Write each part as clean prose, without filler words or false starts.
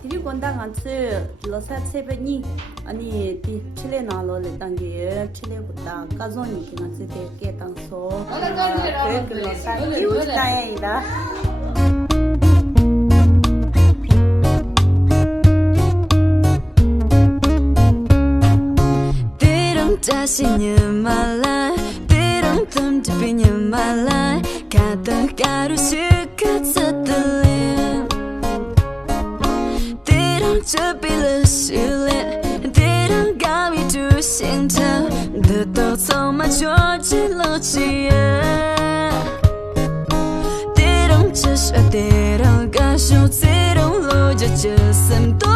Tiri konda ngansu losa tsepeni ani ti chile na lo le tangi chile kuta kazoni ki ngansu te ke tangso ke losa huge na ida 자신이말라 비롱 틈집이냐말라 가득가루 시켰었들래 디롱 즙이를 실래 디롱 감이 주신다 너도 정말 저질러지야 디롱 지셔 디롱 가쇼 디롱 로저졌음 또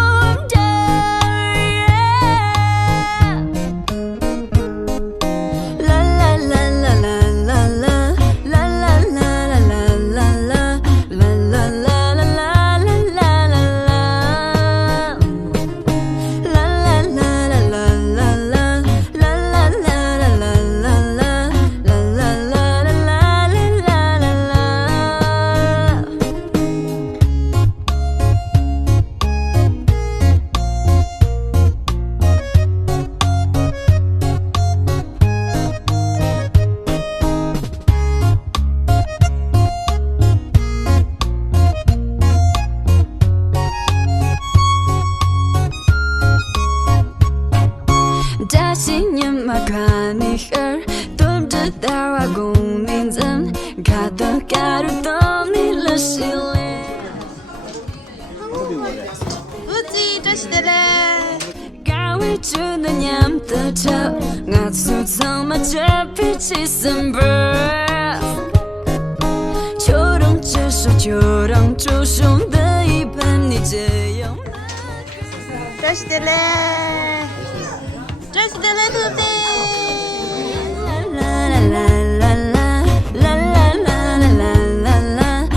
자신이 막하니 덤드다와 고민은 가득가루 떠밀러 실래 우지 저시들래 가위 주는 얌뜨쳐 나도 정말 잡히지 선불 조롱 주소 조롱 주소 더 이밤 이제 영 저시들래 Just a little bit. La la la la la la la la la la la la la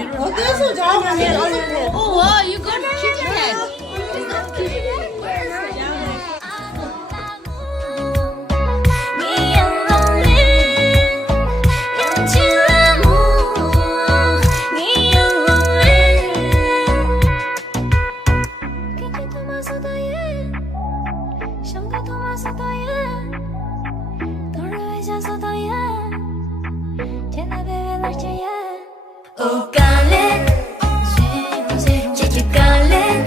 Oh, wow, you got a kitchen head. Oh, Khaled, Chichi Khaled,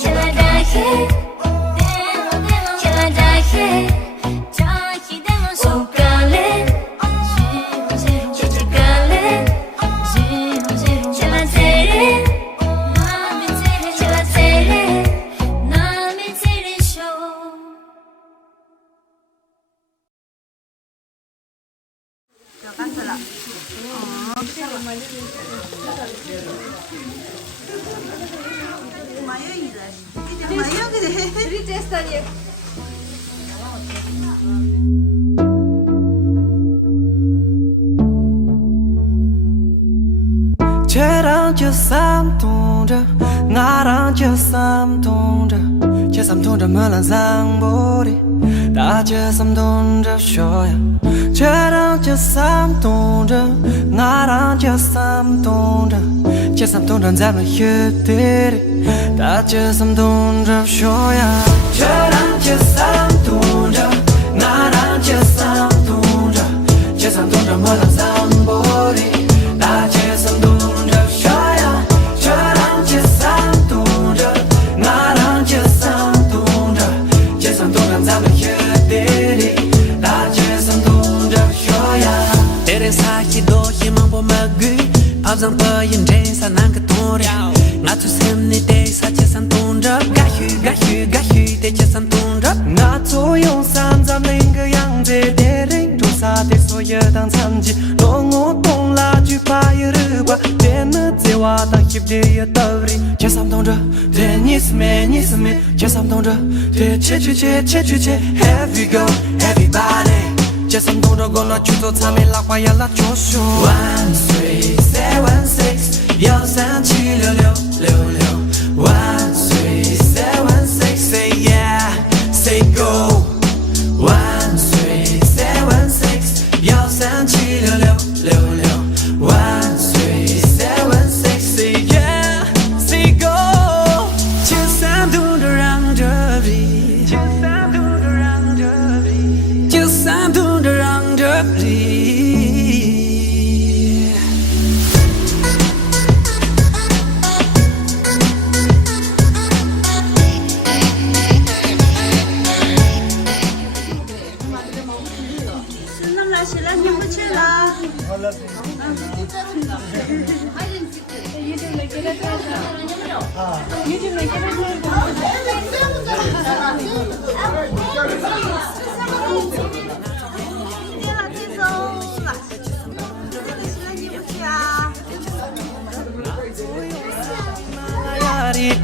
till I die here, till I die here. Oh, Khaled, Chichi Khaled, till I say it, till I say it, now me take it show. 쟤랑 제삼 동자 나랑 제삼 동자 제삼 동자 말란 상보리 나 제삼 동자 쇼야 쟤랑 제삼 동자 나랑 제삼 동자 제삼 동자 잡는 휴들이 나 제삼 동자 쇼야 쟤랑 제삼 동자 나랑 제삼 동자 제삼 동자 말란 상보리 나 제삼 동자 쇼야 저랑 제삼 동자 나랑 제삼 동자 제삼 동자 잡는 휴들이 나 제삼 동자 쇼야 때린 사이도 희망 보마귀 밥상 버인 제사 난그 도리 나투 샘니 대사 제삼 동자 가휴 대 제삼 동자 나투 용산 잡는 그 양제 대ring 조사 대 소여당 참지 농어 동라 주파이르과 대는 제와당 힙대여 떠리 제삼 동자 대 니스메 제삼 동자 대 체주제 Have we go everybody 제삼 동자 골라 주도 참에 라과야라 조쇼 1, 3, 7, 6 여산 7, 6, 1, 3, 7, 6 Say yeah, say go 1, 3, 7, 6 여산 7, 6, 1, 3, 7, 6 Say yeah, say go 제삼 동자랑 저리 제삼 동자랑 저리 제삼 동자랑 저리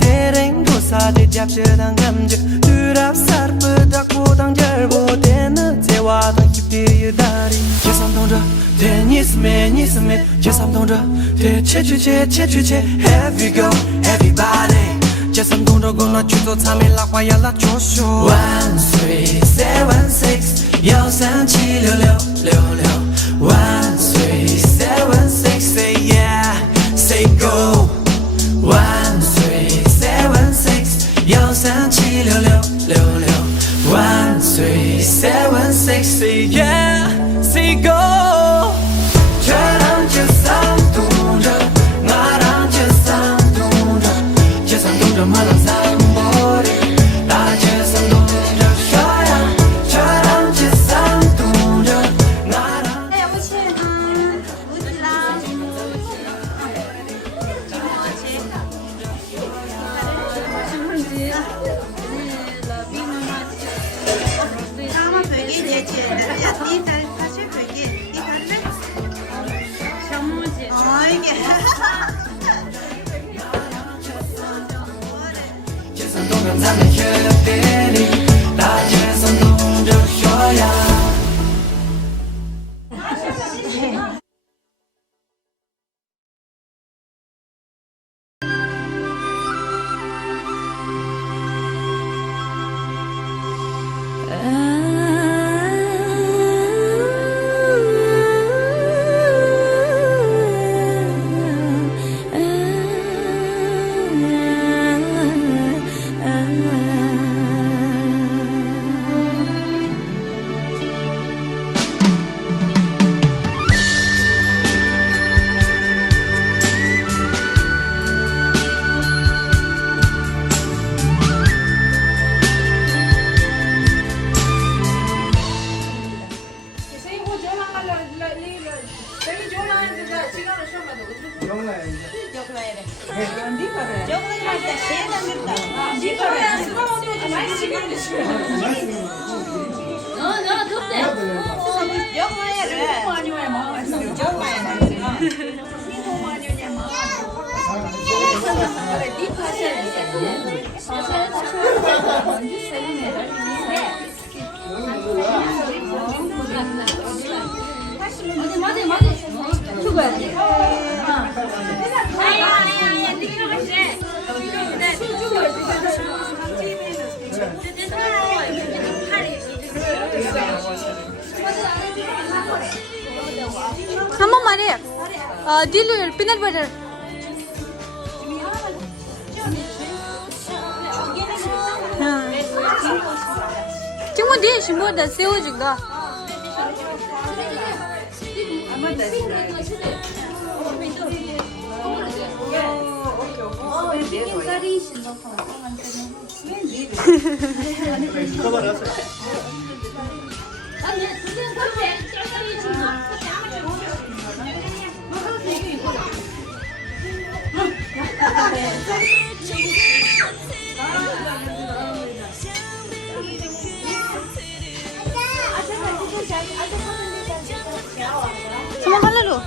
Tereng dosa de jap sedang gamje turap sarpa dak bodang jarbo den jewa dang kipti dari jesam dongja de nisme jesam dongja de che have we go everybody jesam dongja gonna chuto tame la kwa ya la josho 1 3 7 6 yao san chi liu 1 3 7 6 say yeah say go 1 3 7 6 여산 7 6 1 3 7 6 say yeah say go 저랑 제삼 동자 나랑 제삼 동자 제삼 동자 말랑 삼보리 나 제삼 동자 쇼야 저랑 제삼 동자 나랑 제삼 동자 잡는 휴대리 나 제삼 동자 쇼야 너 덥대. 한 번만 해. 딜루 피넛 버터. 지금 뒤에 심어다 세워준다. 정말 할래로.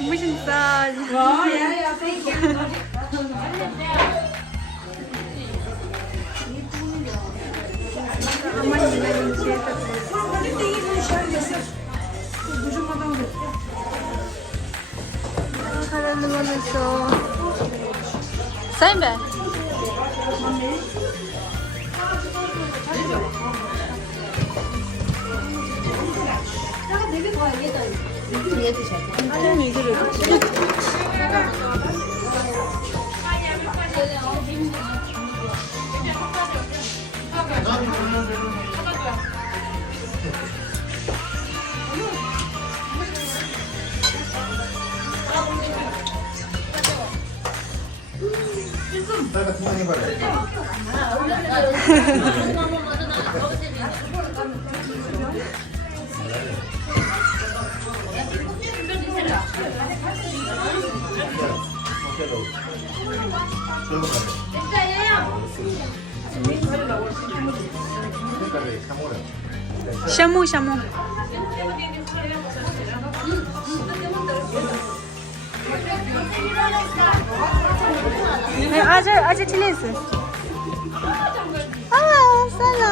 무신사. Сайн байна. 샤무 샤무. 아저 틀렸어. 아, 살람.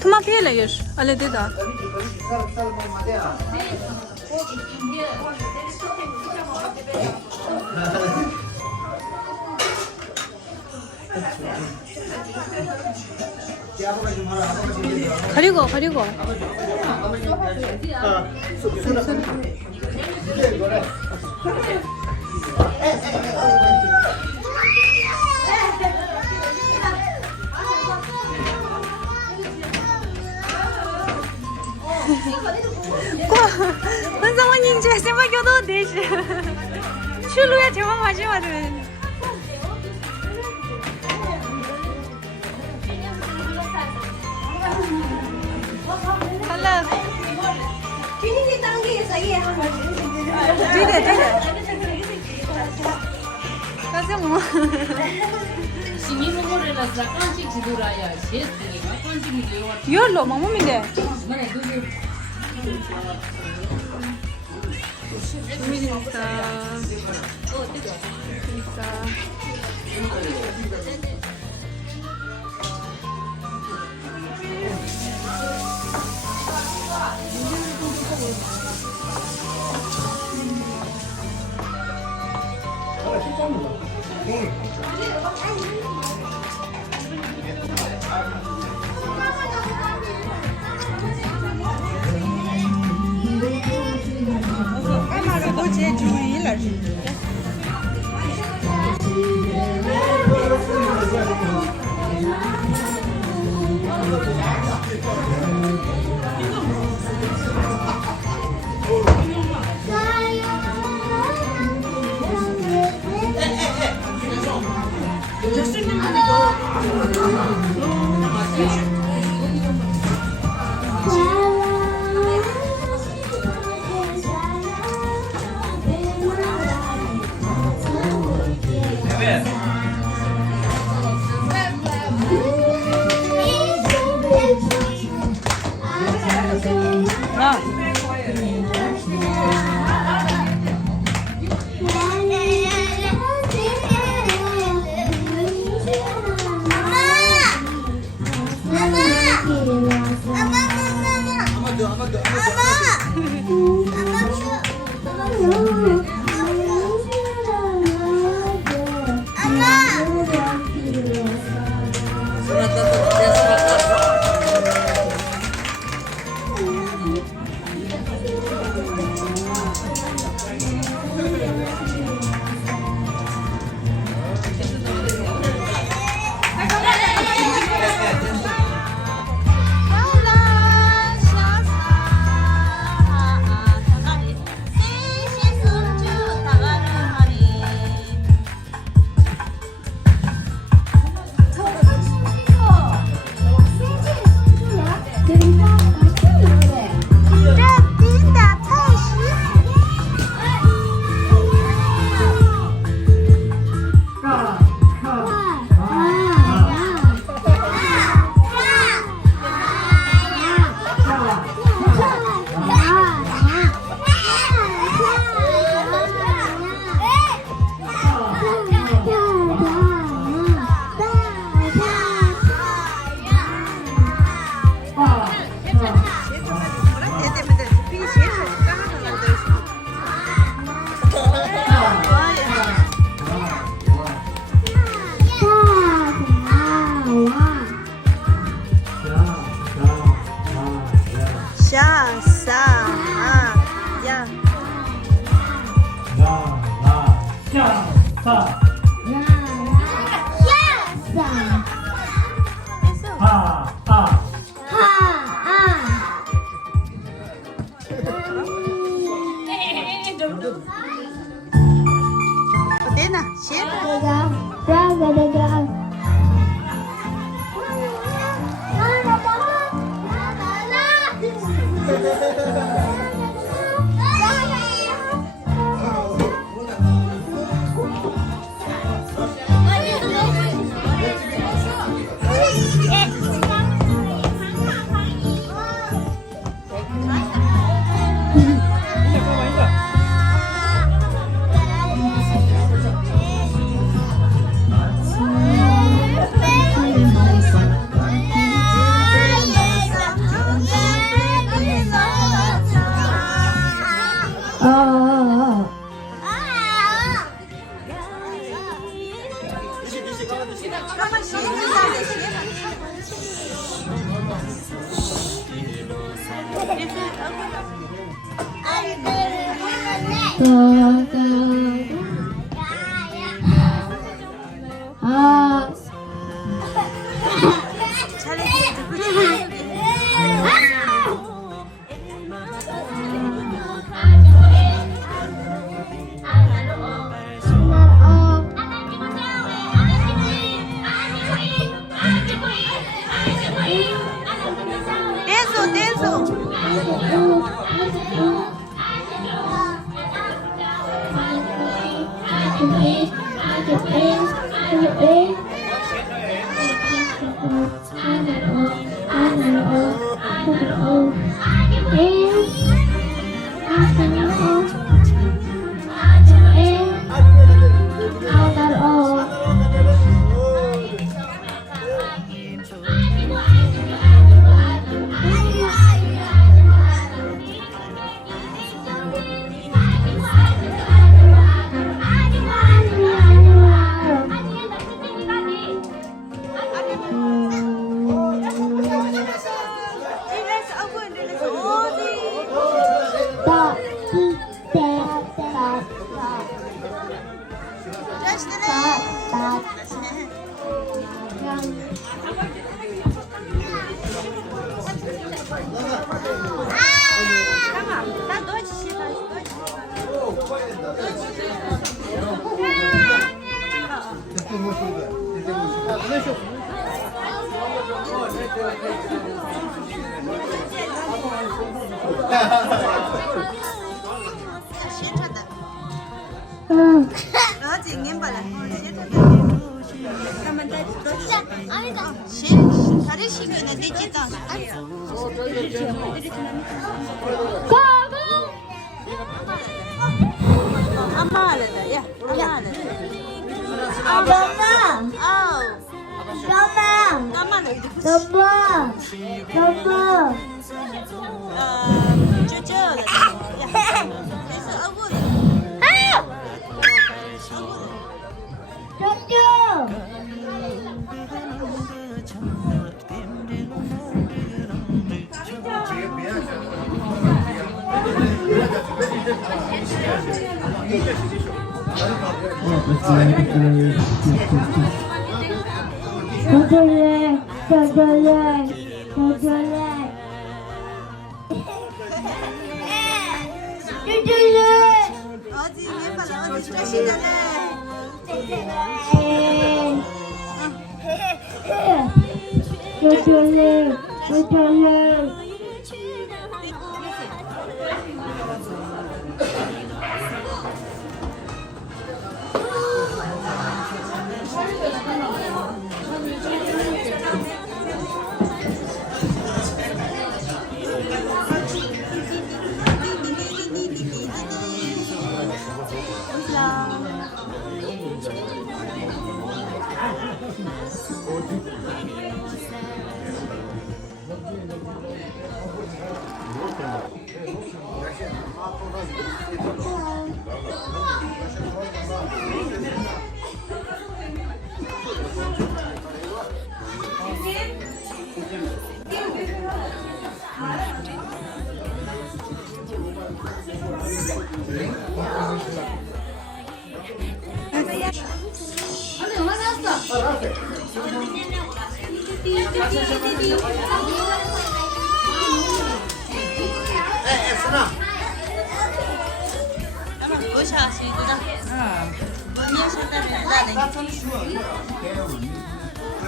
Toma pela już, ale dyda. 가리고. 출루야 대화 마지막에. 달라.对的。가자 뭐. 시민모모를 깐식 지도라야 시스템이 깐식이 되어. 열로 마모인데. 재밌다.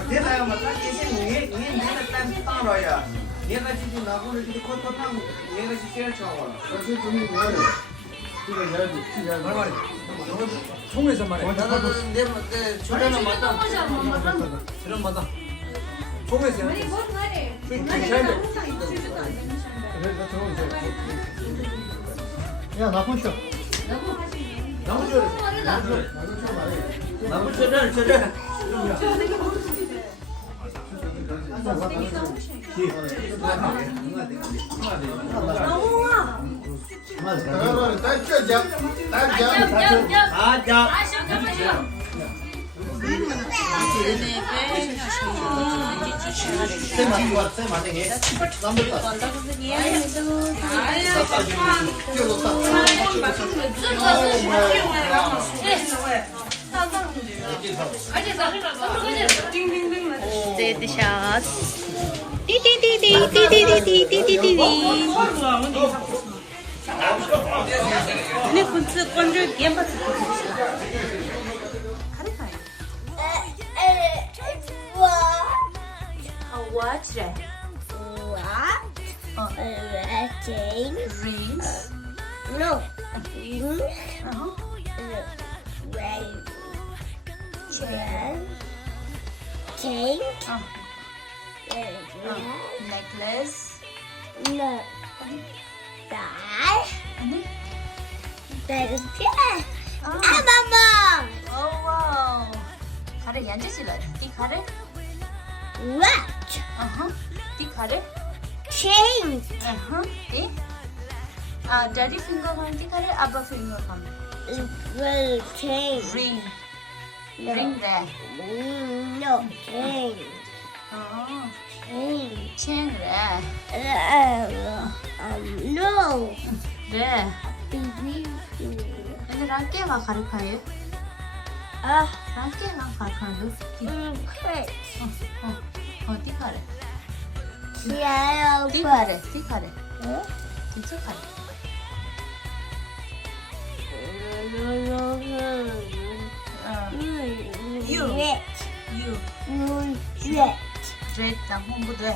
대다야 맞다. 이제 얘가 딴 따라야. 얘가 지금 나보고 이렇게 코코탕 얘가 지금 제일 좋아. 그래서 좀 뭐야? 이거 해야지. 말 말해. 통해서 말해. 나는 내 주변에 맞다. 저런 맞다. 통해서 해야 돼. 야, 나쁜 쇼. 나쁜 쇼. 나쁜 쇼를 저래. Take the shots. Dee dee dee dee dee dee dee dee dee dee dee. 근데 군스 건줄 비엔바스. What's that? Rings. No. Rings. Red. Chain. necklace. No. Die. There's cat. Mama. Oh wow. 가래 얀지 실라. 디 가래? Rat. 디 가래? Chain. 디? daddy finger kan 디 가래? abba finger kan? Well, chain. ring. ring there. No. Chain. Chain. chain there. No. there. Baby. 근데 랑깨가 가르카요? 랑깨가 가르카요? 디 디 가래? Yeah. 디 가래? 디 가래? 디 가래? You. you Red. red 나 홍보 돼.